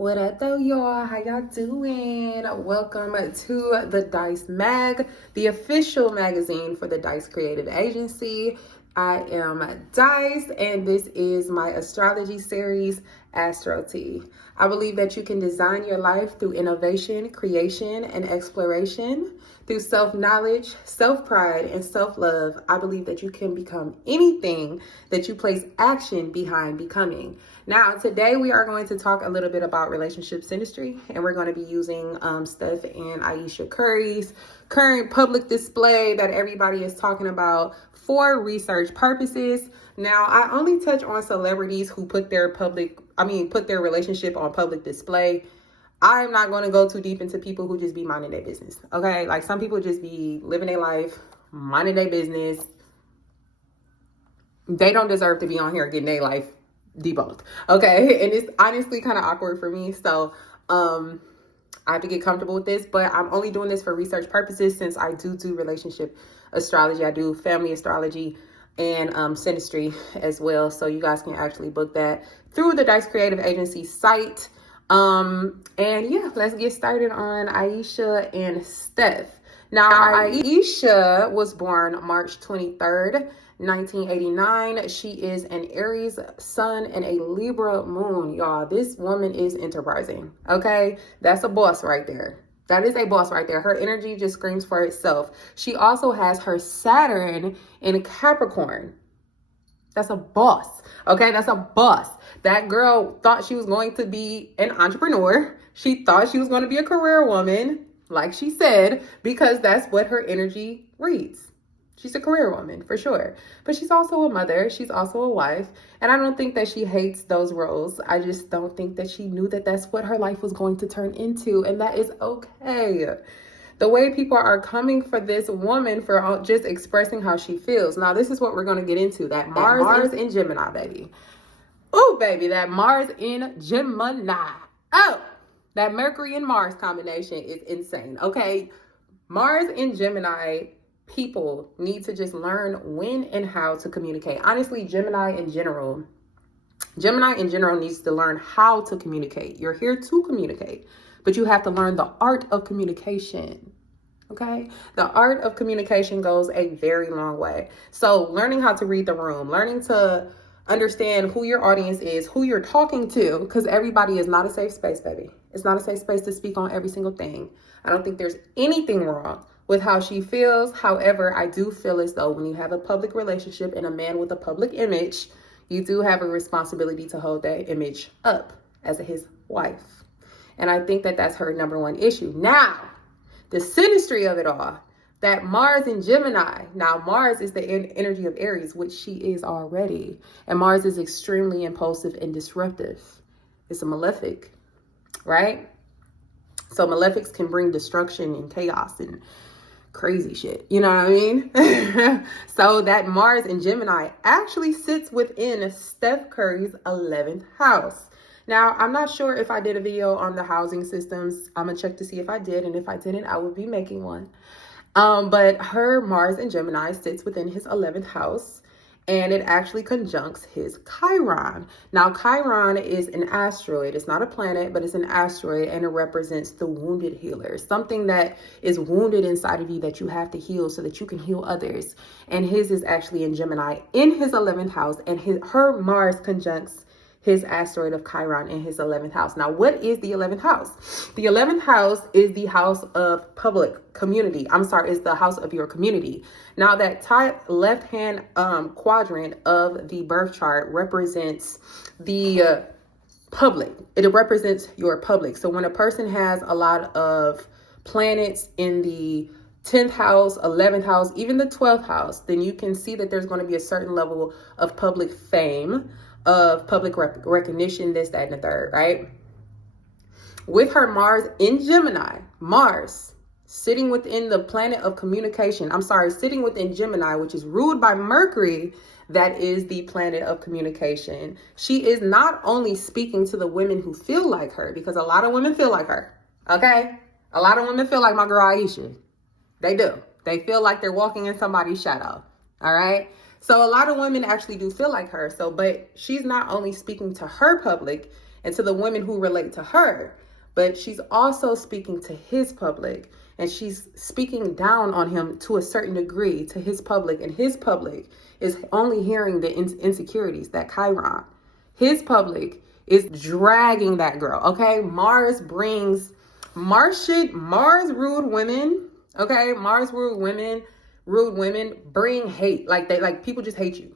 What up though, y'all? How y'all doing? Welcome to the Dice Mag, the official magazine for the Dice Creative Agency. I am Dice, and this is my astrology series, Astro Tea. I believe that you can design your life through innovation, creation, and exploration. Through self-knowledge, self-pride, and self-love, I believe that you can become anything that you place action behind becoming. Now, today we are going to talk a little bit about relationships industry, and we're going to be using Steph and Ayesha Curry's current public display that everybody is talking about for research purposes. Now, I only touch on celebrities who put their relationship on public display. I'm not going to go too deep into people who just be minding their business, okay? Like, some people just be living their life, minding their business. They don't deserve to be on here getting their life debunked, okay? And it's honestly kind of awkward for me, so I have to get comfortable with this, but I'm only doing this for research purposes since I do relationship astrology. I do family astrology and synastry as well, so you guys can actually book that through the Dice Creative Agency site. And yeah, let's get started on Ayesha and Steph. Now, Ayesha was born March 23rd, 1989. She is an Aries sun and a Libra moon, y'all. This woman is enterprising, okay? That's a boss right there. That is a boss right there. Her energy just screams for itself. She also has her Saturn in Capricorn. That's a boss, okay? That's a boss. That girl thought she was going to be an entrepreneur. She thought she was going to be a career woman, like she said, because that's what her energy reads. She's a career woman for sure, but she's also a mother. She's also a wife. And I don't think that she hates those roles. I just don't think that she knew that that's what her life was going to turn into. And that is okay. The way people are coming for this woman for just expressing how she feels. Now, this is what we're going to get into. That Mars in Gemini, baby. Oh, baby, that Mars in Gemini. Oh, that Mercury and Mars combination is insane, okay? Mars in Gemini, people need to just learn when and how to communicate. Honestly, Gemini in general needs to learn how to communicate. You're here to communicate, but you have to learn the art of communication. Okay? The art of communication goes a very long way. So learning how to read the room, learning to understand who your audience is, who you're talking to, because everybody is not a safe space, baby. It's not a safe space to speak on every single thing. I don't think there's anything wrong with how she feels. However, I do feel as though when you have a public relationship and a man with a public image, you do have a responsibility to hold that image up as his wife. And I think that that's her number one issue. Now, the synastry of it all, that Mars in Gemini. Now, Mars is the energy of Aries, which she is already. And Mars is extremely impulsive and disruptive. It's a malefic, right? So malefics can bring destruction and chaos and crazy shit. You know what I mean? So that Mars in Gemini actually sits within Steph Curry's 11th house. Now, I'm not sure if I did a video on the housing systems. I'm going to check to see if I did. And if I didn't, I would be making one. But her Mars in Gemini sits within his 11th house, and it actually conjuncts his Chiron. Now, Chiron is an asteroid. It's not a planet, but it's an asteroid, and it represents the wounded healer, something that is wounded inside of you that you have to heal so that you can heal others. And his is actually in Gemini in his 11th house, and her Mars conjuncts his asteroid of Chiron in his 11th house. Now, what is the 11th house? The 11th house is the house of public community. Is the house of your community. Now, that top left-hand quadrant of the birth chart represents the public. It represents your public. So when a person has a lot of planets in the 10th house, 11th house, even the 12th house, then you can see that there's going to be a certain level of public fame, of public recognition, this, that, and the third, right? With her Mars in Gemini, Mars sitting within the planet of communication, sitting within Gemini, which is ruled by Mercury, that is the planet of communication. She is not only speaking to the women who feel like her, because a lot of women feel like her, okay? A lot of women feel like my girl Ayesha. They do. They feel like they're walking in somebody's shadow, all right? So a lot of women actually do feel like her. But she's not only speaking to her public and to the women who relate to her. But she's also speaking to his public, and she's speaking down on him to a certain degree to his public, and his public is only hearing the insecurities, that Chiron. His public is dragging that girl, okay? Mars ruled women, okay? Mars ruled women bring hate. Like people just hate you.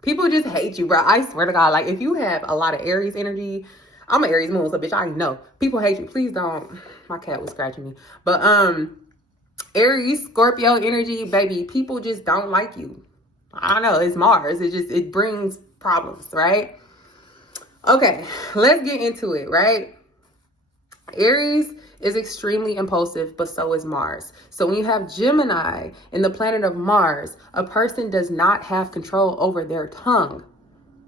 People just hate you, bro. I swear to God, like if you have a lot of Aries energy, I'm an Aries moon, so bitch, I know. People hate you. Please don't. My cat was scratching me. But Aries, Scorpio energy, baby, people just don't like you. I don't know. It's Mars. It brings problems, right? Okay, let's get into it, right? Aries is extremely impulsive, but so is Mars. So when you have Gemini in the planet of Mars, a person does not have control over their tongue.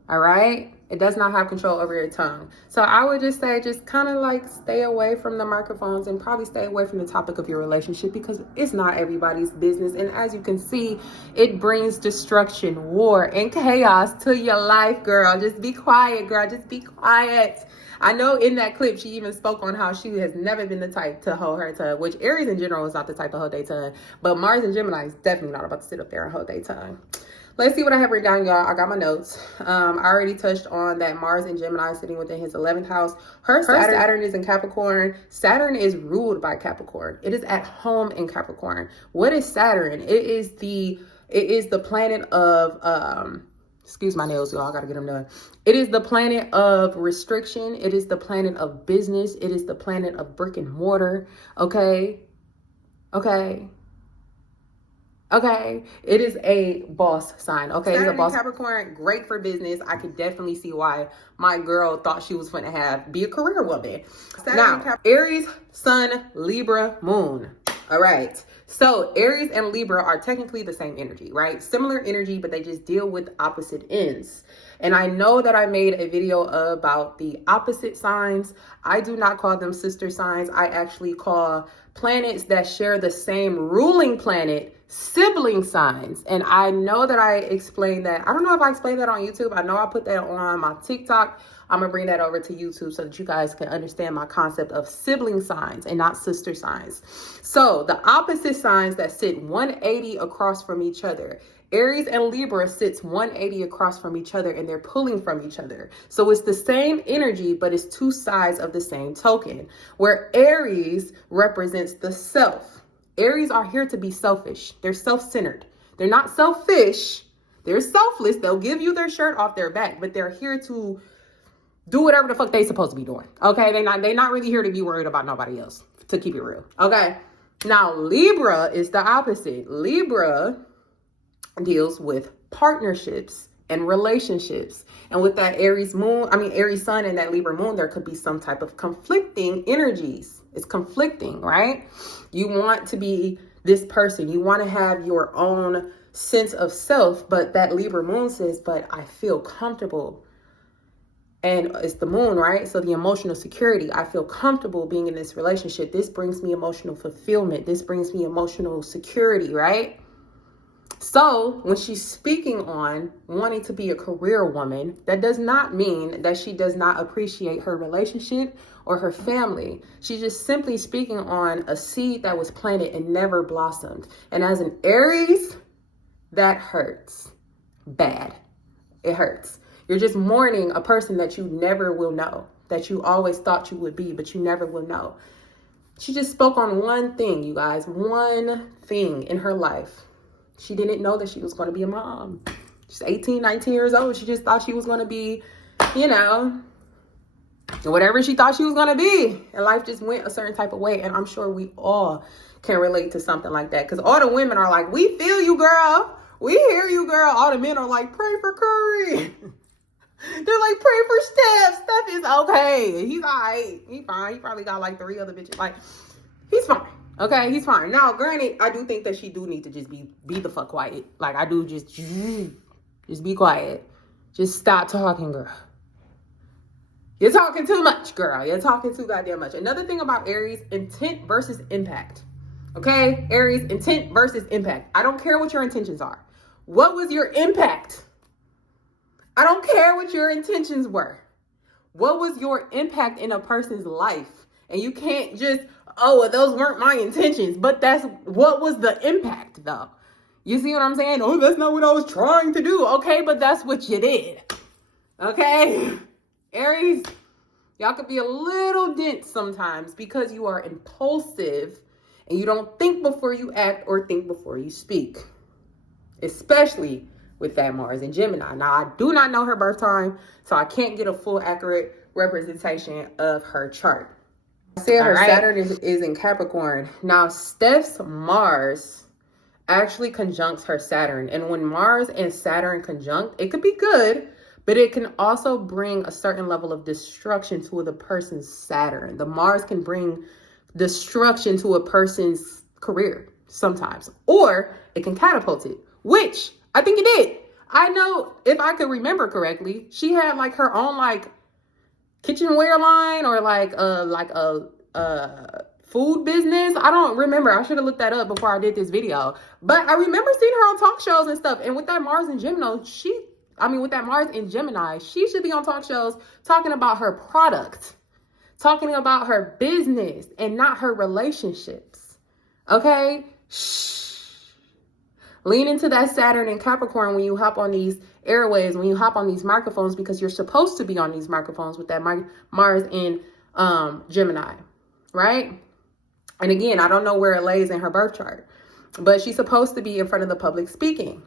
All right? It does not have control over your tongue. So I would just say, just kind of like stay away from the microphones and probably stay away from the topic of your relationship, because it's not everybody's business. And as you can see, it brings destruction, war, and chaos to your life, girl. Just be quiet, girl. Just be quiet. I know in that clip, she even spoke on how she has never been the type to hold her tongue, which Aries in general is not the type to hold their tongue. But Mars and Gemini is definitely not about to sit up there and hold their tongue. Let's see what I have written down, y'all. I got my notes. I already touched on that Mars and Gemini sitting within his 11th house. Her Saturn is in Capricorn. Saturn is ruled by Capricorn. It is at home in Capricorn. What is Saturn? It is the planet of excuse my nails, y'all. I gotta get them done. It is the planet of restriction. It is the planet of business. It is the planet of brick and mortar. Okay. It is a boss sign. Okay, Saturn, it's a boss. Capricorn, great for business. I could definitely see why my girl thought she was going to be a career woman. Now, Aries, Sun, Libra, Moon. All right. So Aries and Libra are technically the same energy, right? Similar energy, but they just deal with opposite ends. And I know that I made a video about the opposite signs. I do not call them sister signs. I actually call planets that share the same ruling planet sibling signs. And I know that I explained that. I don't know if I explained that on YouTube. I know I put that on my TikTok. I'm gonna bring that over to YouTube so that you guys can understand my concept of sibling signs and not sister signs. So the opposite signs that sit 180 across from each other. Aries and Libra sits 180 across from each other, and they're pulling from each other. So it's the same energy, but it's two sides of the same token, where Aries represents the self. Aries are here to be selfish. They're self-centered. They're not selfish. They're selfless. They'll give you their shirt off their back, but they're here to do whatever the fuck they supposed to be doing. Okay, they're not really here to be worried about nobody else, to keep it real. Okay, now Libra is the opposite. Libra deals with partnerships and relationships. And with that Aries sun and that Libra moon, there could be some type of conflicting energies. It's conflicting, right? You want to be this person. You want to have your own sense of self, but that Libra moon says, but I feel comfortable. And it's the moon, right? So the emotional security, I feel comfortable being in this relationship. This brings me emotional fulfillment. This brings me emotional security, right? So when she's speaking on wanting to be a career woman, that does not mean that she does not appreciate her relationship or her family. She's just simply speaking on a seed that was planted and never blossomed. And as an Aries, that hurts bad. It hurts. You're just mourning a person that you never will know, that you always thought you would be, but you never will know. She just spoke on one thing, you guys, one thing in her life. She didn't know that she was going to be a mom. She's 18, 19 years old. She just thought she was going to be, whatever she thought she was going to be. And life just went a certain type of way. And I'm sure we all can relate to something like that. Because all the women are like, we feel you, girl. We hear you, girl. All the men are like, pray for Curry. They're like, pray for Steph. Steph is okay. He's all right. He's fine. He probably got like 3 other bitches. Like, he's fine. Okay, he's fine. Now, granted, I do think that she do need to just be the fuck quiet. Like, I do just be quiet. Just stop talking, girl. You're talking too much, girl. You're talking too goddamn much. Another thing about Aries, intent versus impact. Okay, Aries, intent versus impact. I don't care what your intentions are. What was your impact? I don't care what your intentions were. What was your impact in a person's life? And you can't just, oh, well, those weren't my intentions. But that's what was the impact, though. You see what I'm saying? Oh, that's not what I was trying to do. Okay, but that's what you did. Okay? Aries, y'all could be a little dense sometimes because you are impulsive and you don't think before you act or think before you speak. Especially with that Mars in Gemini. Now, I do not know her birth time, so I can't get a full accurate representation of her chart. I said her Saturn is in Capricorn. Now, Steph's Mars actually conjuncts her Saturn. And when Mars and Saturn conjunct, it could be good, but it can also bring a certain level of destruction to the person's Saturn. The Mars can bring destruction to a person's career sometimes, or it can catapult it, which I think it did. I know, if I could remember correctly, she had like her own like kitchenware line or like a food business. I don't remember. I should have looked that up before I did this video. But I remember seeing her on talk shows and stuff. And with that Mars in Gemini, with that Mars in Gemini, she should be on talk shows talking about her product, talking about her business and not her relationships. Okay? Shh. Lean into that Saturn and Capricorn when you hop on these airwaves, when you hop on these microphones, because you're supposed to be on these microphones with that Mars in Gemini, right? And again, I don't know where it lays in her birth chart, but she's supposed to be in front of the public speaking,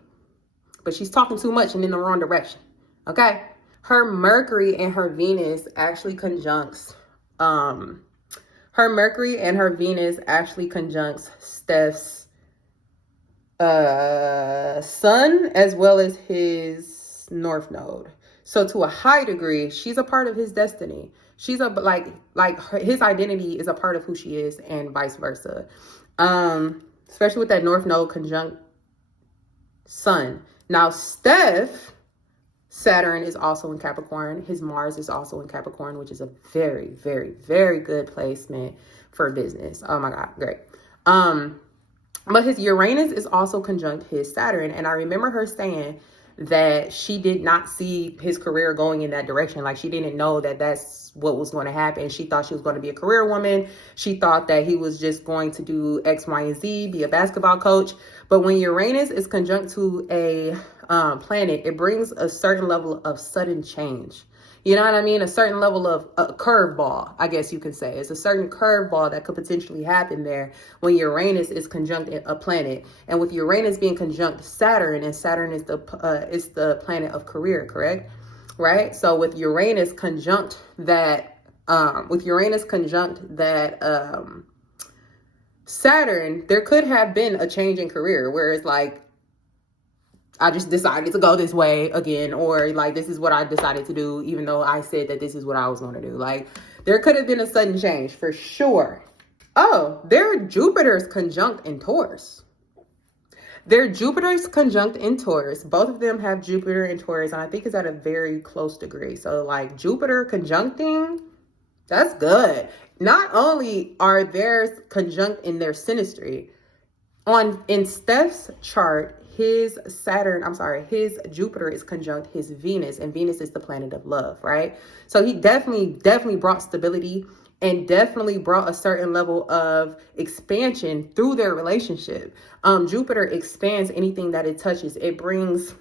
but she's talking too much and in the wrong direction, okay? Her Mercury and her Venus actually conjuncts, Steph's sun as well as his north node. So to a high degree, she's a part of his destiny. She's his identity is a part of who she is, and vice versa. Especially with that north node conjunct sun. Now Steph, Saturn is also in Capricorn. His Mars is also in Capricorn, which is a very, very, very good placement for business. Oh my God, great. But his Uranus is also conjunct his Saturn. And I remember her saying that she did not see his career going in that direction. Like, she didn't know that that's what was going to happen. She thought she was going to be a career woman. She thought that he was just going to do X, Y, and Z, be a basketball coach. But when Uranus is conjunct to a planet, it brings a certain level of sudden change. You know what I mean? A certain level of a curveball, I guess you could say. It's a certain curveball that could potentially happen there when Uranus is conjunct a planet. And with Uranus being conjunct Saturn, and Saturn is the planet of career, correct? Right? So with Uranus conjunct that, Saturn, there could have been a change in career where it's like, I just decided to go this way again, or like, this is what I decided to do, even though I said that this is what I was going to do. Like, there could have been a sudden change for sure. Oh, their Jupiter's conjunct in Taurus. Both of them have Jupiter in Taurus, and I think it's at a very close degree. So like Jupiter conjuncting, that's good. Not only are theirs conjunct in their synastry, in Steph's chart, his Jupiter is conjunct his Venus, and Venus is the planet of love, right? So he definitely brought stability and definitely brought a certain level of expansion through their relationship. Jupiter expands anything that it touches. It brings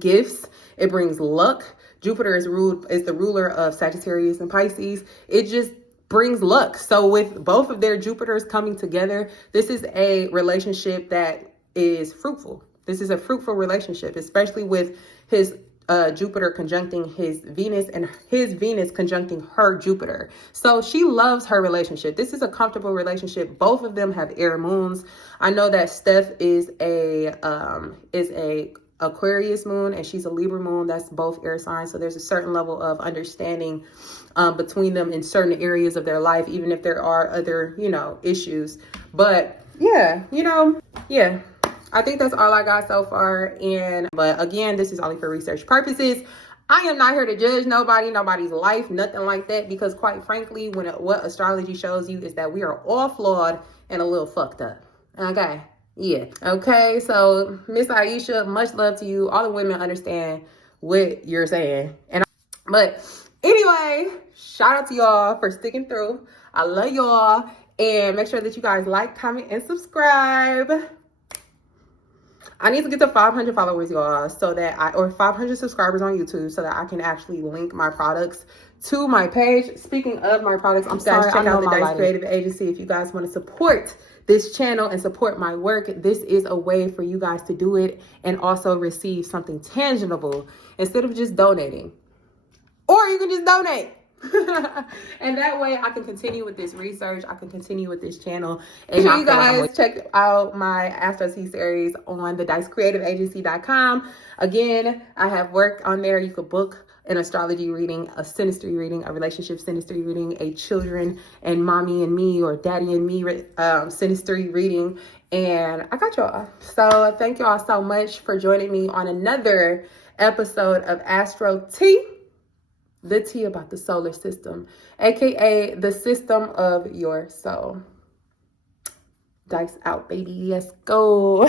gifts. It brings luck. Jupiter is the ruler of Sagittarius and Pisces. It just brings luck. So with both of their Jupiters coming together, this is a relationship that is fruitful. This is a fruitful relationship, especially with his Jupiter conjuncting his Venus and his Venus conjuncting her Jupiter. So she loves her relationship. This is a comfortable relationship. Both of them have air moons. I know that Steph is a Aquarius moon and she's a Libra moon. That's both air signs. So there's a certain level of understanding between them in certain areas of their life, even if there are other, issues. But yeah, I think that's all I got so far. But again, this is only for research purposes. I am not here to judge nobody's life, nothing like that, because quite frankly, what astrology shows you is that we are all flawed and a little fucked up. Okay. Yeah. Okay. So Miss Ayesha, much love to you. All the women understand what you're saying. But Anyway, shout out to y'all for sticking through. I love y'all. And make sure that you guys like, comment, and subscribe. I need to get to 500 followers, y'all, or 500 subscribers on YouTube so that I can actually link my products to my page. Speaking of my products, I'm sorry, check out the Dice Creative Agency if you guys want to support this channel and support my work. This is a way for you guys to do it and also receive something tangible instead of just donating. Or you can just donate. And that way I can continue with this research. I can continue with this channel. And you guys check out my Astro T series on the dicecreativeagency.com. Again, I have work on there. You could book an astrology reading, a synastry reading, a relationship synastry reading, a children and mommy and me or daddy and me synastry reading. And I got y'all. So thank y'all so much for joining me on another episode of Astro T. The tea about the solar system, aka the system of your soul. Dice out, baby. Let's go.